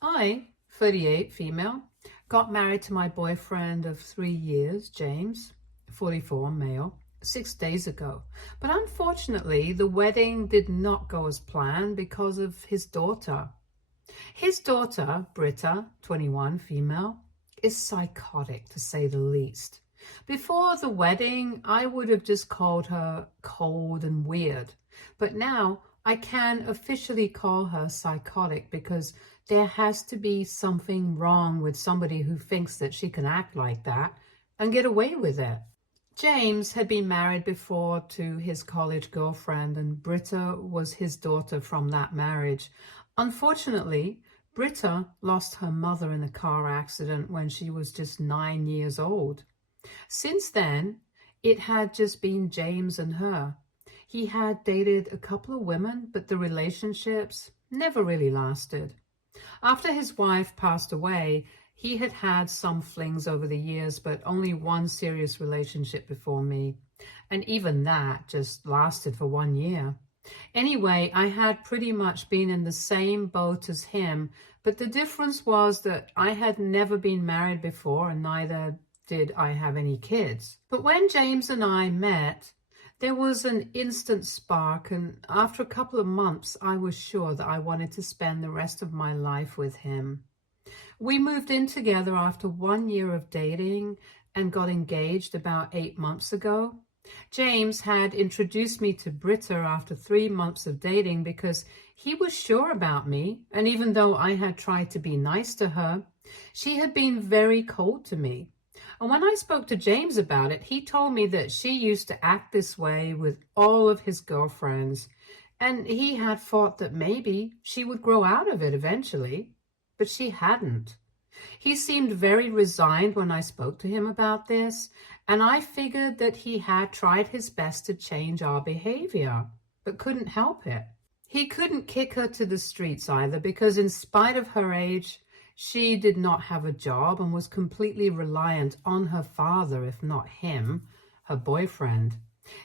I, 38, female, got married to my boyfriend of 3 years, James, 44, male, 6 days ago. But unfortunately, the wedding did not go as planned because of his daughter. His daughter, Britta, 21, female, is psychotic to say the least. Before the wedding, I would have just called her cold and weird. But now I can officially call her psychotic because there has to be something wrong with somebody who thinks that she can act like that and get away with it. James had been married before to his college girlfriend, and Britta was his daughter from that marriage. Unfortunately, Britta lost her mother in a car accident when she was just 9 years old. Since then, it had just been James and her. He had dated a couple of women, but the relationships never really lasted. After his wife passed away, he had had some flings over the years, but only one serious relationship before me. And even that just lasted for 1 year. Anyway, I had pretty much been in the same boat as him, but the difference was that I had never been married before, and neither did I have any kids. But when James and I met, there was an instant spark, and after a couple of months, I was sure that I wanted to spend the rest of my life with him. We moved in together after 1 year of dating and got engaged about 8 months ago. James had introduced me to Britta after 3 months of dating because he was sure about me, and even though I had tried to be nice to her, she had been very cold to me. And when I spoke to James about it, he told me that she used to act this way with all of his girlfriends, and he had thought that maybe she would grow out of it eventually, but she hadn't. He seemed very resigned when I spoke to him about this, and I figured that he had tried his best to change our behavior, but couldn't help it. He couldn't kick her to the streets either because in spite of her age, she did not have a job and was completely reliant on her father, if not him, her boyfriend.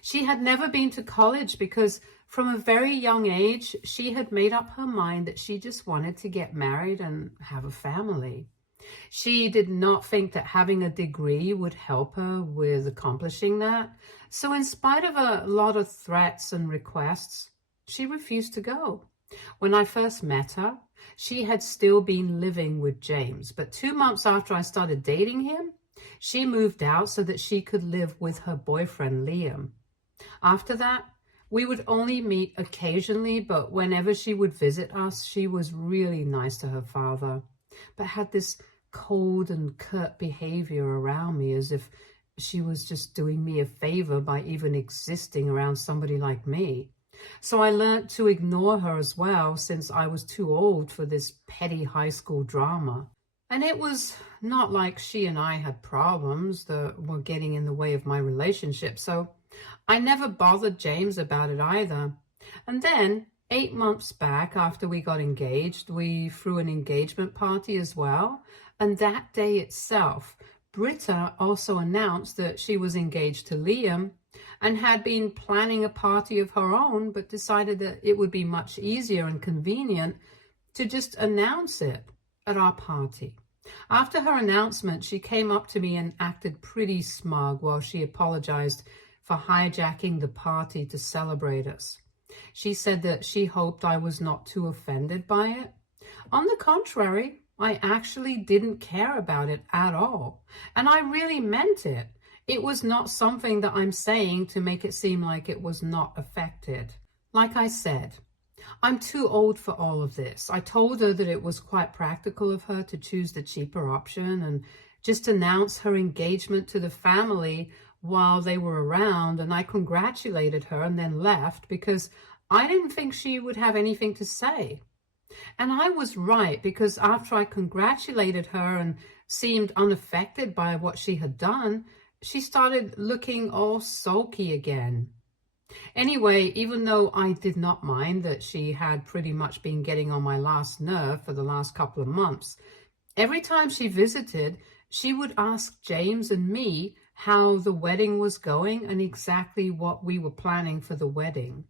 She had never been to college because from a very young age, she had made up her mind that she just wanted to get married and have a family. She did not think that having a degree would help her with accomplishing that. So in spite of a lot of threats and requests, she refused to go. When I first met her, she had still been living with James, but 2 months after I started dating him, she moved out so that she could live with her boyfriend, Liam. After that, we would only meet occasionally, but whenever she would visit us, she was really nice to her father, but had this cold and curt behavior around me as if she was just doing me a favor by even existing around somebody like me. So I learned to ignore her as well, since I was too old for this petty high school drama. And it was not like she and I had problems that were getting in the way of my relationship, so I never bothered James about it either. And then 8 months back, after we got engaged, we threw an engagement party as well. And that day itself, Britta also announced that she was engaged to Liam and had been planning a party of her own, but decided that it would be much easier and convenient to just announce it at our party. After her announcement, she came up to me and acted pretty smug while she apologized for hijacking the party to celebrate us. She said that she hoped I was not too offended by it. On the contrary, I actually didn't care about it at all, and I really meant it. It was not something that I'm saying to make it seem like it was not affected. Like I said, I'm too old for all of this. I told her that it was quite practical of her to choose the cheaper option and just announce her engagement to the family while they were around, and I congratulated her and then left because I didn't think she would have anything to say. And I was right, because after I congratulated her and seemed unaffected by what she had done, she started looking all sulky again. Anyway, even though I did not mind that she had pretty much been getting on my last nerve for the last couple of months, every time she visited, she would ask James and me how the wedding was going and exactly what we were planning for the wedding.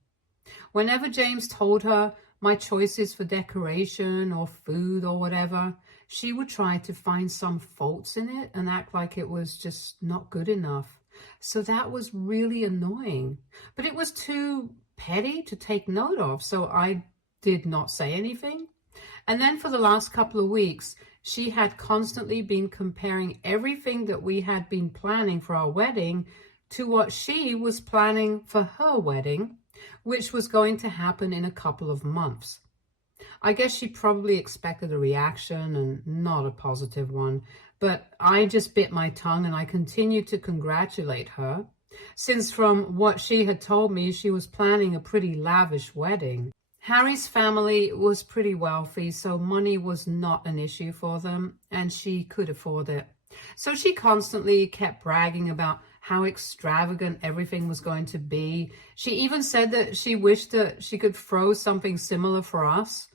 Whenever James told her, my choices for decoration or food or whatever, she would try to find some faults in it and act like it was just not good enough. So that was really annoying, but it was too petty to take note of, so I did not say anything. And then for the last couple of weeks, she had constantly been comparing everything that we had been planning for our wedding to what she was planning for her wedding, which was going to happen in a couple of months. I guess she probably expected a reaction and not a positive one, but I just bit my tongue and I continued to congratulate her, since from what she had told me, she was planning a pretty lavish wedding. Harry's family was pretty wealthy, so money was not an issue for them, and she could afford it. So she constantly kept bragging about how extravagant everything was going to be. She even said that she wished that she could throw something similar for us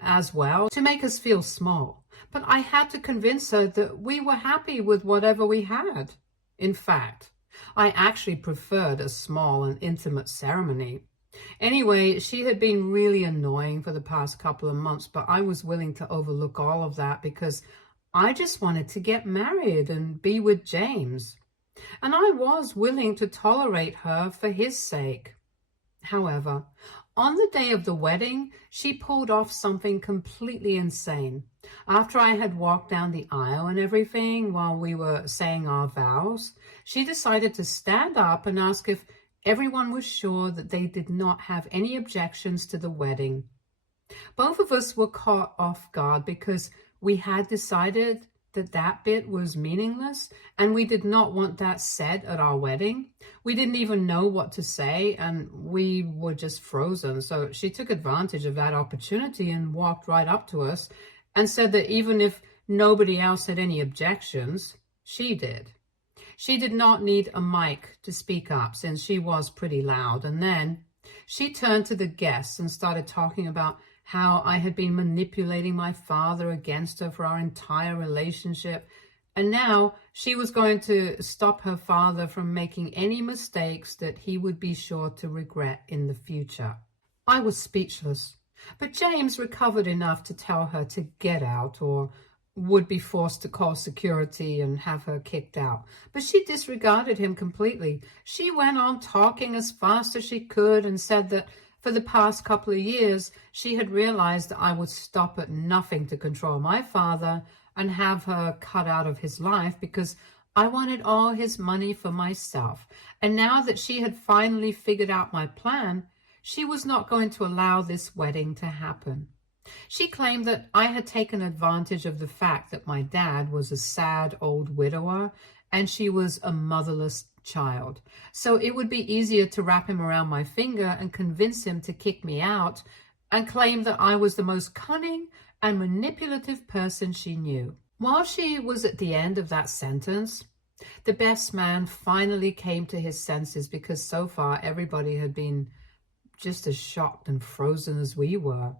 as well to make us feel small. But I had to convince her that we were happy with whatever we had. In fact, I actually preferred a small and intimate ceremony. Anyway, she had been really annoying for the past couple of months, but I was willing to overlook all of that because I just wanted to get married and be with James. And I was willing to tolerate her for his sake. However, on the day of the wedding, she pulled off something completely insane. After I had walked down the aisle and everything while we were saying our vows, she decided to stand up and ask if everyone was sure that they did not have any objections to the wedding. Both of us were caught off guard because we had decided that bit was meaningless and we did not want that said at our wedding. We didn't even know what to say and we were just frozen. So she took advantage of that opportunity and walked right up to us and said that even if nobody else had any objections, she did. She did not need a mic to speak up since she was pretty loud. And then she turned to the guests and started talking about how I had been manipulating my father against her for our entire relationship. And now she was going to stop her father from making any mistakes that he would be sure to regret in the future. I was speechless, but James recovered enough to tell her to get out or would be forced to call security and have her kicked out. But she disregarded him completely. She went on talking as fast as she could and said that for the past couple of years, she had realized that I would stop at nothing to control my father and have her cut out of his life because I wanted all his money for myself. And now that she had finally figured out my plan, she was not going to allow this wedding to happen. She claimed that I had taken advantage of the fact that my dad was a sad old widower and she was a motherless child. So it would be easier to wrap him around my finger and convince him to kick me out and claim that I was the most cunning and manipulative person she knew. While she was at the end of that sentence, the best man finally came to his senses because so far everybody had been just as shocked and frozen as we were.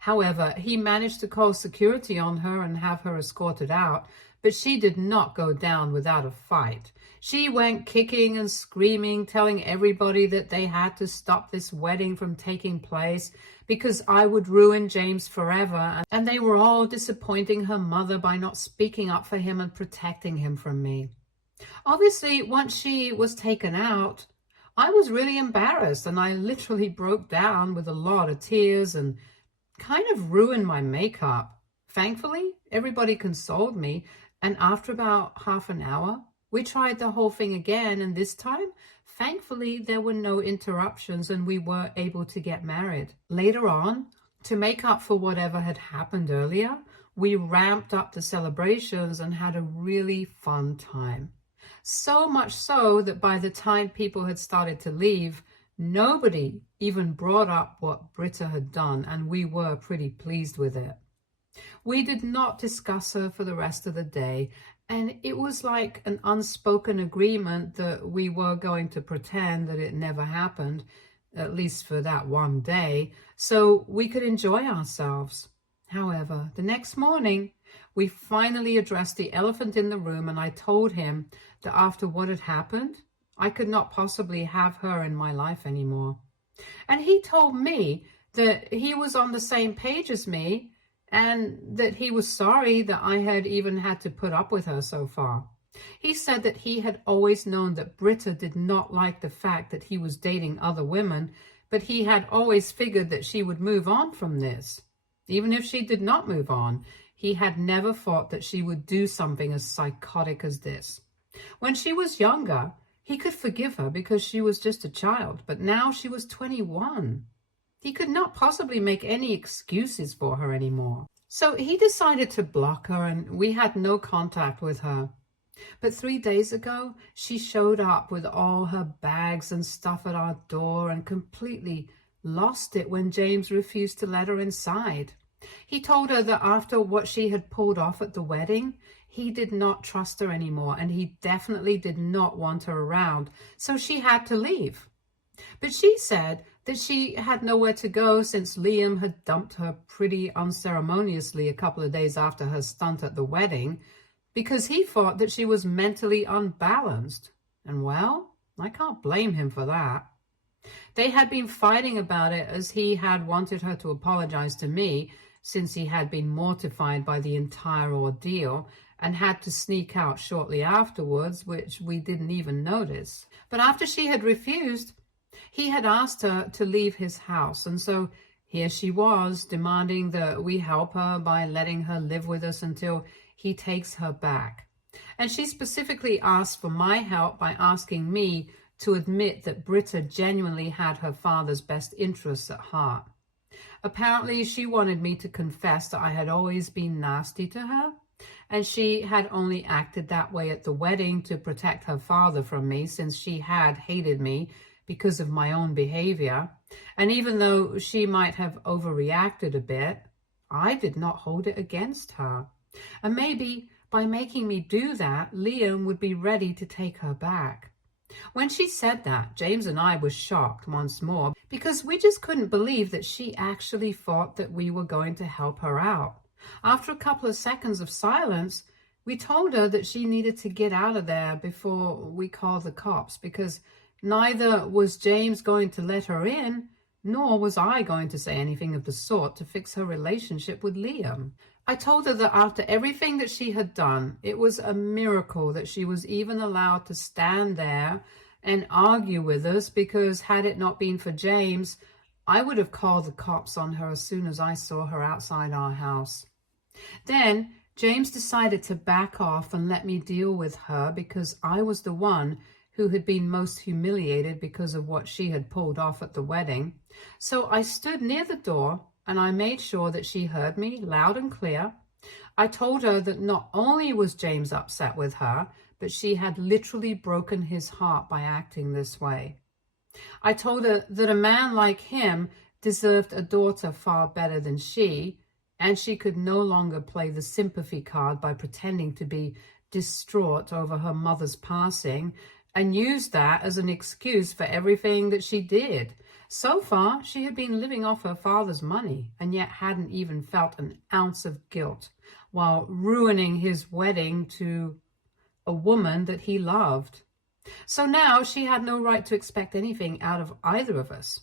However, he managed to call security on her and have her escorted out, but she did not go down without a fight. She went kicking and screaming, telling everybody that they had to stop this wedding from taking place because I would ruin James forever, and they were all disappointing her mother by not speaking up for him and protecting him from me. Obviously, once she was taken out, I was really embarrassed and I literally broke down with a lot of tears and kind of ruined my makeup. Thankfully, everybody consoled me, and after about half an hour, we tried the whole thing again, and this time, thankfully, there were no interruptions and we were able to get married. Later on, to make up for whatever had happened earlier, we ramped up the celebrations and had a really fun time. So much so that by the time people had started to leave, nobody even brought up what Britta had done, and we were pretty pleased with it. We did not discuss her for the rest of the day, and it was like an unspoken agreement that we were going to pretend that it never happened, at least for that one day, so we could enjoy ourselves. However, the next morning, we finally addressed the elephant in the room, and I told him that after what had happened, I could not possibly have her in my life anymore. And he told me that he was on the same page as me, and that he was sorry that I had even had to put up with her so far. He said that he had always known that Britta did not like the fact that he was dating other women, but he had always figured that she would move on from this. Even if she did not move on, he had never thought that she would do something as psychotic as this. When she was younger, he could forgive her because she was just a child, but now she was 21. He could not possibly make any excuses for her anymore. So he decided to block her, and we had no contact with her. But 3 days ago, she showed up with all her bags and stuff at our door and completely lost it when James refused to let her inside. He told her that after what she had pulled off at the wedding, he did not trust her anymore, and he definitely did not want her around, so she had to leave. But she said that she had nowhere to go since Liam had dumped her pretty unceremoniously a couple of days after her stunt at the wedding, because he thought that she was mentally unbalanced. And well, I can't blame him for that. They had been fighting about it, as he had wanted her to apologize to me, since he had been mortified by the entire ordeal and had to sneak out shortly afterwards, which we didn't even notice. But after she had refused, he had asked her to leave his house, and so here she was, demanding that we help her by letting her live with us until he takes her back. And she specifically asked for my help by asking me to admit that Britta genuinely had her father's best interests at heart. Apparently, she wanted me to confess that I had always been nasty to her, and she had only acted that way at the wedding to protect her father from me, since she had hated me because of my own behavior. And even though she might have overreacted a bit, I did not hold it against her. And maybe by making me do that, Liam would be ready to take her back. When she said that, James and I were shocked once more, because we just couldn't believe that she actually thought that we were going to help her out. After a couple of seconds of silence, we told her that she needed to get out of there before we called the cops, because neither was James going to let her in, nor was I going to say anything of the sort to fix her relationship with Liam. I told her that after everything that she had done, it was a miracle that she was even allowed to stand there and argue with us, because had it not been for James, I would have called the cops on her as soon as I saw her outside our house. Then James decided to back off and let me deal with her, because I was the one who had been most humiliated because of what she had pulled off at the wedding. So I stood near the door and I made sure that she heard me loud and clear. I told her that not only was James upset with her, but she had literally broken his heart by acting this way. I told her that a man like him deserved a daughter far better than she, and she could no longer play the sympathy card by pretending to be distraught over her mother's passing and use that as an excuse for everything that she did. So far, she had been living off her father's money and yet hadn't even felt an ounce of guilt while ruining his wedding to a woman that he loved. So now she had no right to expect anything out of either of us.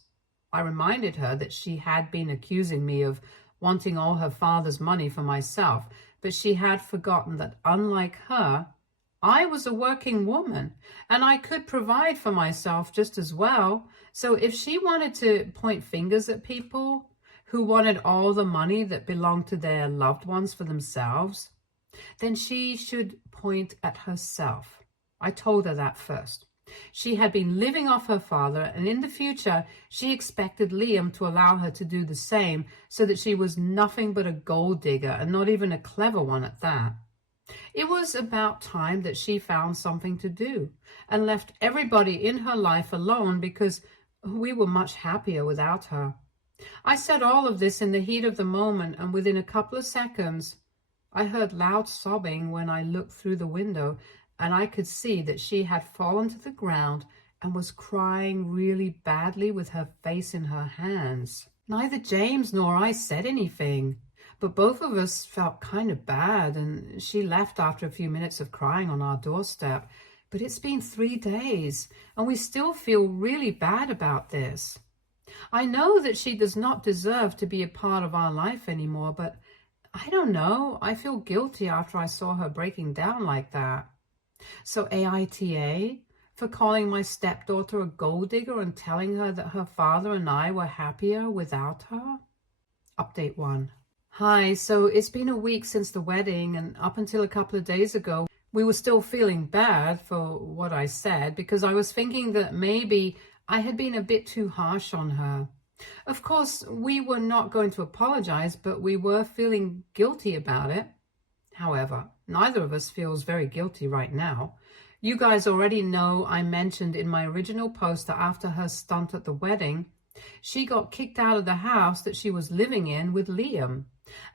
I reminded her that she had been accusing me of wanting all her father's money for myself, but she had forgotten that, unlike her, I was a working woman and I could provide for myself just as well. So if she wanted to point fingers at people who wanted all the money that belonged to their loved ones for themselves, then she should point at herself. I told her that first. She had been living off her father, and in the future, she expected Liam to allow her to do the same, so that she was nothing but a gold digger, and not even a clever one at that. It was about time that she found something to do and left everybody in her life alone, because we were much happier without her. I said all of this in the heat of the moment, and within a couple of seconds, I heard loud sobbing when I looked through the window, and I could see that she had fallen to the ground and was crying really badly with her face in her hands. Neither James nor I said anything, but both of us felt kind of bad, and she left after a few minutes of crying on our doorstep. But it's been 3 days, and we still feel really bad about this. I know that she does not deserve to be a part of our life anymore, but I don't know. I feel guilty after I saw her breaking down like that. So AITA for calling my stepdaughter a gold digger and telling her that her father and I were happier without her. Update 1. Hi, so it's been a week since the wedding, and up until a couple of days ago, we were still feeling bad for what I said because I was thinking that maybe I had been a bit too harsh on her. Of course, we were not going to apologize, but we were feeling guilty about it. However, neither of us feels very guilty right now. You guys already know I mentioned in my original post that after her stunt at the wedding, she got kicked out of the house that she was living in with Liam.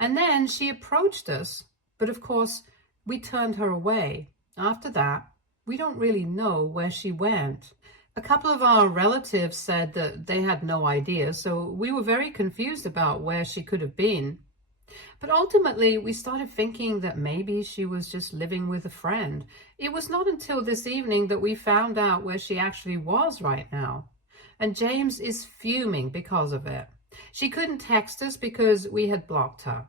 And then she approached us, but of course, we turned her away. After that, we don't really know where she went. A couple of our relatives said that they had no idea, so we were very confused about where she could have been. But ultimately, we started thinking that maybe she was just living with a friend. It was not until this evening that we found out where she actually was right now. And James is fuming because of it. She couldn't text us because we had blocked her.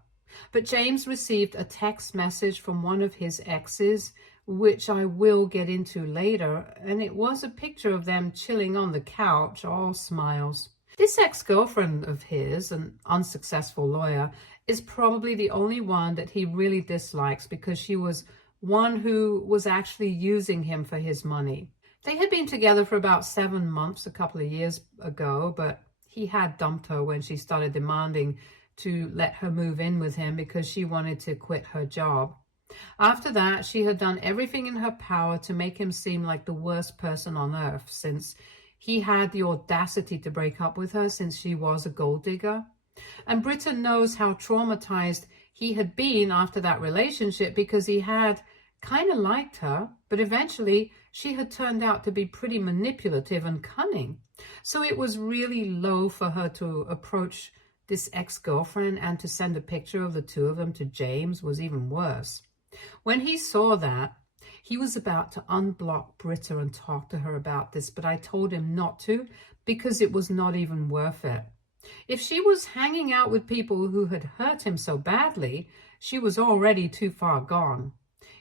But James received a text message from one of his exes, which I will get into later, and it was a picture of them chilling on the couch, all smiles. This ex-girlfriend of his, an unsuccessful lawyer, is probably the only one that he really dislikes because she was one who was actually using him for his money. They had been together for about 7 months a couple of years ago, but he had dumped her when she started demanding to let her move in with him because she wanted to quit her job. After that, she had done everything in her power to make him seem like the worst person on earth, since he had the audacity to break up with her since she was a gold digger. And Britta knows how traumatized he had been after that relationship because he had kind of liked her, but eventually she had turned out to be pretty manipulative and cunning. So it was really low for her to approach this ex-girlfriend, and to send a picture of the two of them to James was even worse. When he saw that, he was about to unblock Britta and talk to her about this, but I told him not to because it was not even worth it. If she was hanging out with people who had hurt him so badly, she was already too far gone.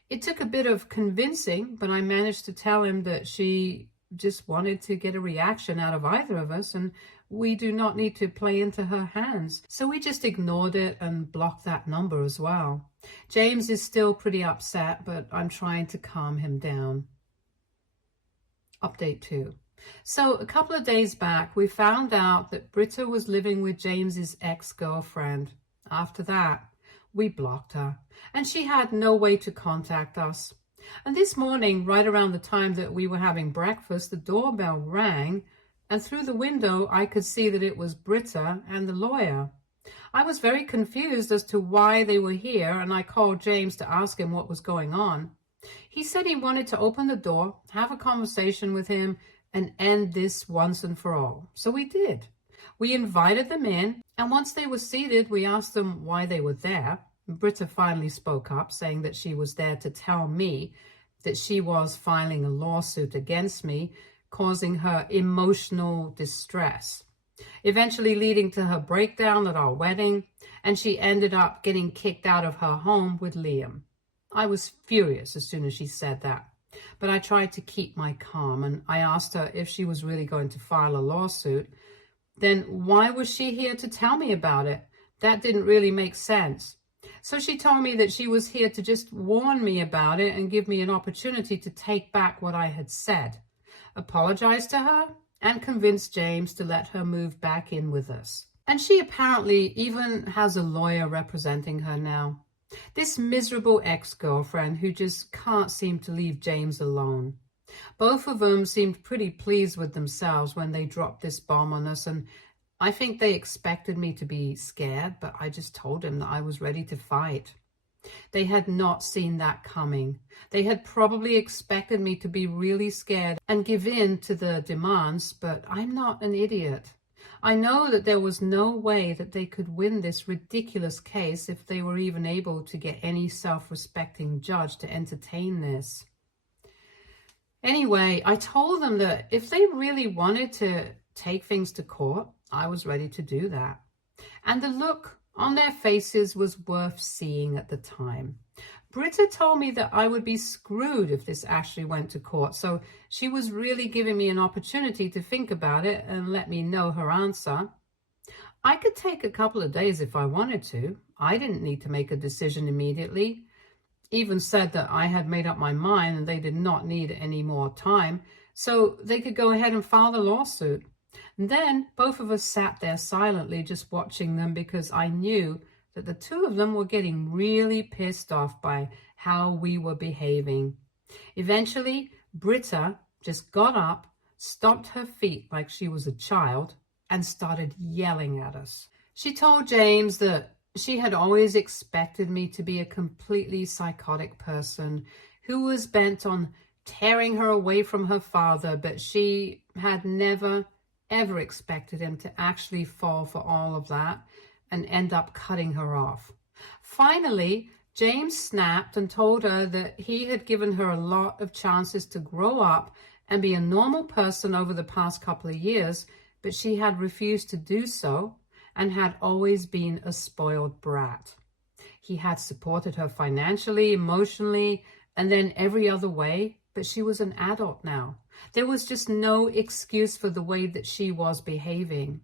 It took a bit of convincing, but I managed to tell him that she just wanted to get a reaction out of either of us, and we do not need to play into her hands. So we just ignored it and blocked that number as well. James is still pretty upset, but I'm trying to calm him down. Update 2. So a couple of days back, we found out that Britta was living with James's ex-girlfriend. After that, we blocked her, and she had no way to contact us. And this morning, right around the time that we were having breakfast, the doorbell rang, and through the window, I could see that it was Britta and the lawyer. I was very confused as to why they were here, and I called James to ask him what was going on. He said he wanted to open the door, have a conversation with him, and end this once and for all. So we did. We invited them in, and once they were seated, we asked them why they were there. Britta finally spoke up, saying that she was there to tell me that she was filing a lawsuit against me, causing her emotional distress, eventually leading to her breakdown at our wedding, and she ended up getting kicked out of her home with Liam. I was furious as soon as she said that, but I tried to keep my calm, and I asked her if she was really going to file a lawsuit. Then why was she here to tell me about it? That didn't really make sense. So she told me that she was here to just warn me about it and give me an opportunity to take back what I had said, apologize to her, and convince James to let her move back in with us. And she apparently even has a lawyer representing her now. This miserable ex-girlfriend who just can't seem to leave James alone. Both of them seemed pretty pleased with themselves when they dropped this bomb on us, and I think they expected me to be scared, but I just told them that I was ready to fight. They had not seen that coming. They had probably expected me to be really scared and give in to the demands, but I'm not an idiot. I know that there was no way that they could win this ridiculous case if they were even able to get any self-respecting judge to entertain this. Anyway, I told them that if they really wanted to take things to court, I was ready to do that. And the look on their faces was worth seeing at the time. Britta told me that I would be screwed if this actually went to court, so she was really giving me an opportunity to think about it and let me know her answer. I could take a couple of days if I wanted to. I didn't need to make a decision immediately. Even said that I had made up my mind and they did not need any more time, so they could go ahead and file the lawsuit. And then both of us sat there silently just watching them, because I knew that the two of them were getting really pissed off by how we were behaving. Eventually, Britta just got up, stomped her feet like she was a child, and started yelling at us. She told James that she had always expected me to be a completely psychotic person who was bent on tearing her away from her father, but she had never, ever expected him to actually fall for all of that and end up cutting her off. Finally, James snapped and told her that he had given her a lot of chances to grow up and be a normal person over the past couple of years, but she had refused to do so and had always been a spoiled brat. He had supported her financially, emotionally, and then every other way, but she was an adult now. There was just no excuse for the way that she was behaving.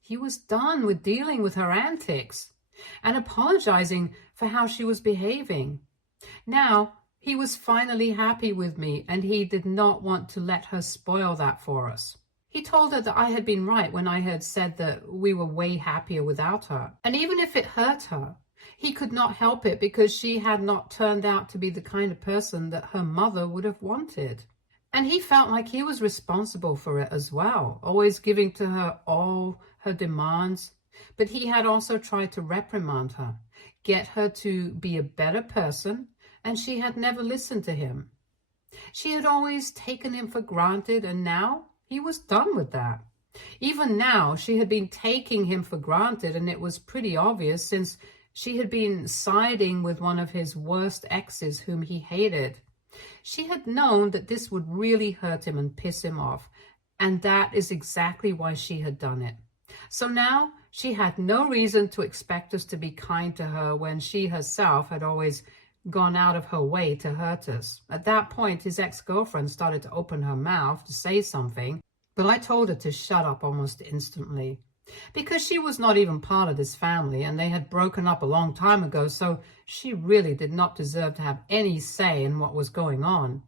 He was done with dealing with her antics and apologizing for how she was behaving. Now, he was finally happy with me, and he did not want to let her spoil that for us. He told her that I had been right when I had said that we were way happier without her. And even if it hurt her, he could not help it, because she had not turned out to be the kind of person that her mother would have wanted. And he felt like he was responsible for it as well, always giving to her all her demands. But he had also tried to reprimand her, get her to be a better person, and she had never listened to him. She had always taken him for granted, and now he was done with that. Even now, she had been taking him for granted, and it was pretty obvious, since she had been siding with one of his worst exes whom he hated. She had known that this would really hurt him and piss him off, and that is exactly why she had done it. So now she had no reason to expect us to be kind to her when she herself had always gone out of her way to hurt us. At that point, his ex-girlfriend started to open her mouth to say something, but I told her to shut up almost instantly, because she was not even part of this family, and they had broken up a long time ago, so she really did not deserve to have any say in what was going on.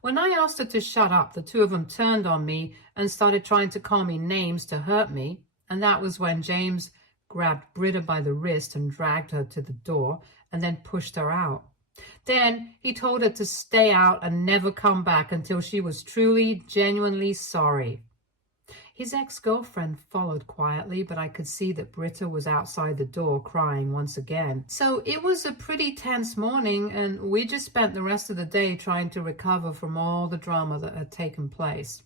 When I asked her to shut up, the two of them turned on me and started trying to call me names to hurt me, and that was when James grabbed Britta by the wrist and dragged her to the door and then pushed her out. Then he told her to stay out and never come back until she was truly, genuinely sorry. His ex-girlfriend followed quietly, but I could see that Britta was outside the door crying once again. So it was a pretty tense morning, and we just spent the rest of the day trying to recover from all the drama that had taken place.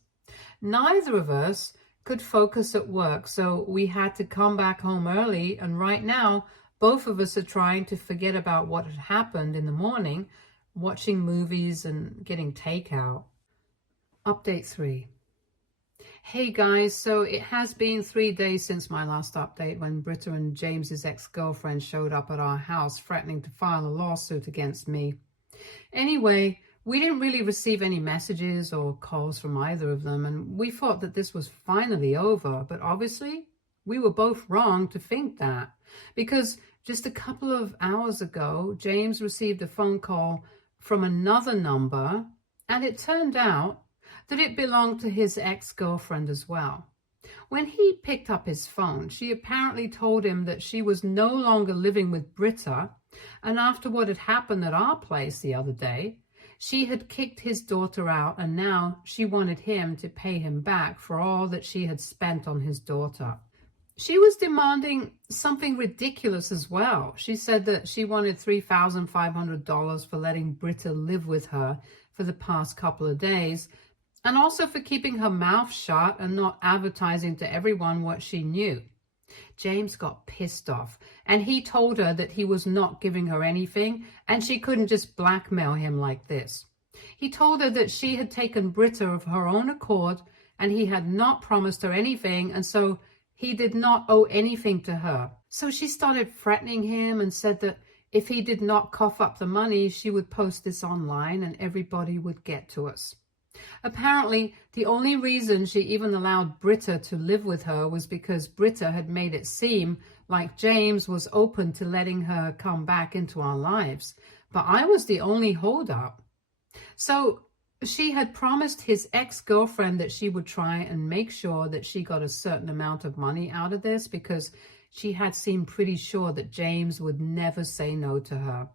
Neither of us could focus at work, so we had to come back home early, and right now both of us are trying to forget about what had happened in the morning, watching movies and getting takeout. Update 3. Hey guys, so it has been 3 days since my last update, when Britta and James's ex-girlfriend showed up at our house threatening to file a lawsuit against me. Anyway, we didn't really receive any messages or calls from either of them, and we thought that this was finally over, but obviously we were both wrong to think that, because just a couple of hours ago, James received a phone call from another number, and it turned out that it belonged to his ex-girlfriend as well. When he picked up his phone, she apparently told him that she was no longer living with Britta, and after what had happened at our place the other day, she had kicked his daughter out, and now she wanted him to pay him back for all that she had spent on his daughter. She was demanding something ridiculous as well. She said that she wanted $3,500 for letting Britta live with her for the past couple of days, and also for keeping her mouth shut and not advertising to everyone what she knew. James got pissed off, and he told her that he was not giving her anything, and she couldn't just blackmail him like this. He told her that she had taken Britta of her own accord, and he had not promised her anything, and so he did not owe anything to her. So she started threatening him and said that if he did not cough up the money, she would post this online and everybody would get to us. Apparently, the only reason she even allowed Britta to live with her was because Britta had made it seem like James was open to letting her come back into our lives. But I was the only holdup. So she had promised his ex-girlfriend that she would try and make sure that she got a certain amount of money out of this because she had seemed pretty sure that James would never say no to her.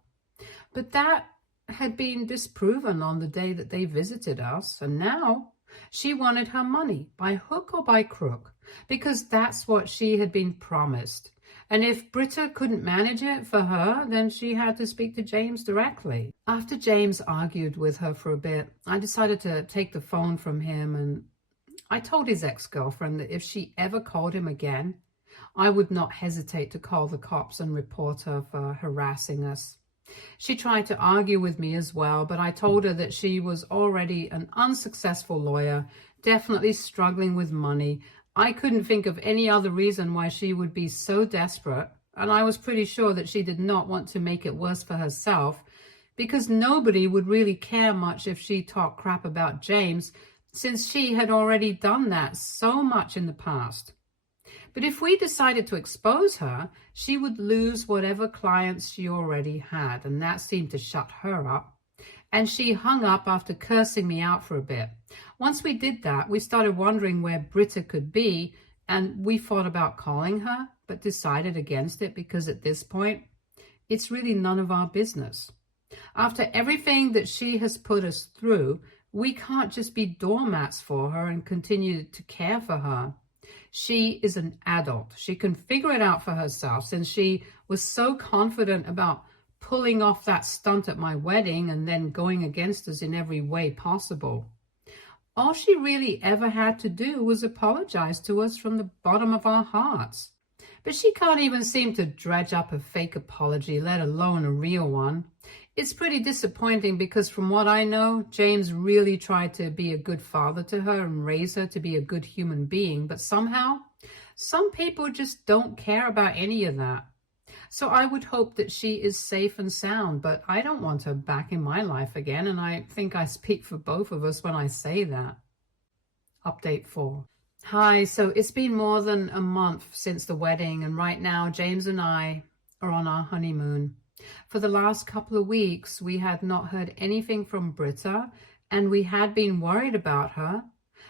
But that had been disproven on the day that they visited us, and now she wanted her money by hook or by crook because that's what she had been promised. And if Britta couldn't manage it for her, then she had to speak to James directly. After James argued with her for a bit, I decided to take the phone from him, and I told his ex-girlfriend that if she ever called him again, I would not hesitate to call the cops and report her for harassing us. She tried to argue with me as well, but I told her that she was already an unsuccessful lawyer, definitely struggling with money. I couldn't think of any other reason why she would be so desperate, and I was pretty sure that she did not want to make it worse for herself, because nobody would really care much if she talked crap about James, since she had already done that so much in the past. But if we decided to expose her, she would lose whatever clients she already had, and that seemed to shut her up. And she hung up after cursing me out for a bit. Once we did that, we started wondering where Britta could be, and we thought about calling her, but decided against it because at this point, it's really none of our business. After everything that she has put us through, we can't just be doormats for her and continue to care for her. She is an adult. She can figure it out for herself, since she was so confident about pulling off that stunt at my wedding and then going against us in every way possible. All she really ever had to do was apologize to us from the bottom of our hearts. But she can't even seem to dredge up a fake apology, let alone a real one. It's pretty disappointing because from what I know, James really tried to be a good father to her and raise her to be a good human being, but somehow, some people just don't care about any of that. So I would hope that she is safe and sound, but I don't want her back in my life again, and I think I speak for both of us when I say that. Update 4. Hi, so it's been more than a month since the wedding, and right now James and I are on our honeymoon. For the last couple of weeks, we had not heard anything from Britta, and we had been worried about her,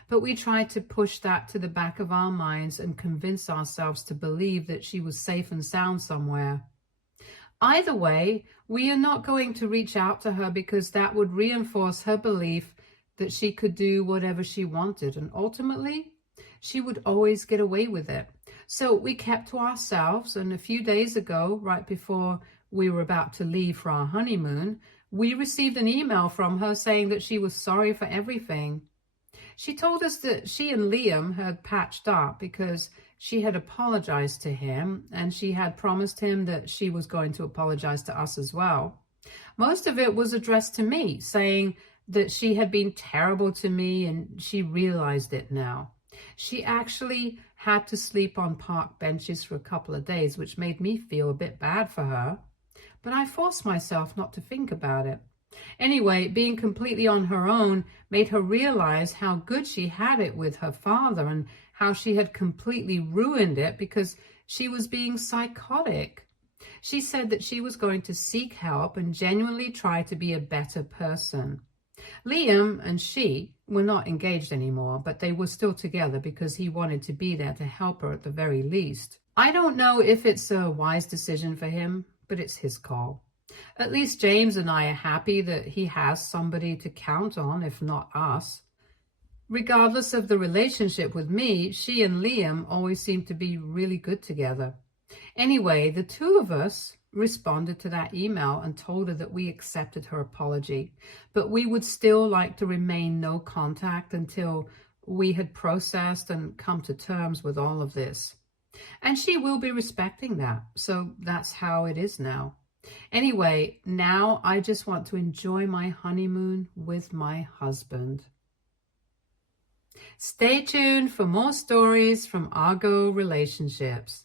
but we tried to push that to the back of our minds and convince ourselves to believe that she was safe and sound somewhere. Either way, we are not going to reach out to her because that would reinforce her belief that she could do whatever she wanted, and ultimately, she would always get away with it. So we kept to ourselves, and a few days ago, right before we were about to leave for our honeymoon, we received an email from her saying that she was sorry for everything. She told us that she and Liam had patched up because she had apologized to him, and she had promised him that she was going to apologize to us as well. Most of it was addressed to me, saying that she had been terrible to me and she realized it now. She actually had to sleep on park benches for a couple of days, which made me feel a bit bad for her. But I forced myself not to think about it. Anyway, being completely on her own made her realize how good she had it with her father and how she had completely ruined it because she was being psychotic. She said that she was going to seek help and genuinely try to be a better person. Liam and she were not engaged anymore, but they were still together because he wanted to be there to help her at the very least. I don't know if it's a wise decision for him, but it's his call. At least James and I are happy that he has somebody to count on, if not us. Regardless of the relationship with me, she and Liam always seem to be really good together. Anyway, the two of us responded to that email and told her that we accepted her apology, but we would still like to remain no contact until we had processed and come to terms with all of this. And she will be respecting that, so that's how it is now. Anyway, now I just want to enjoy my honeymoon with my husband. Stay tuned for more stories from Argo relationships.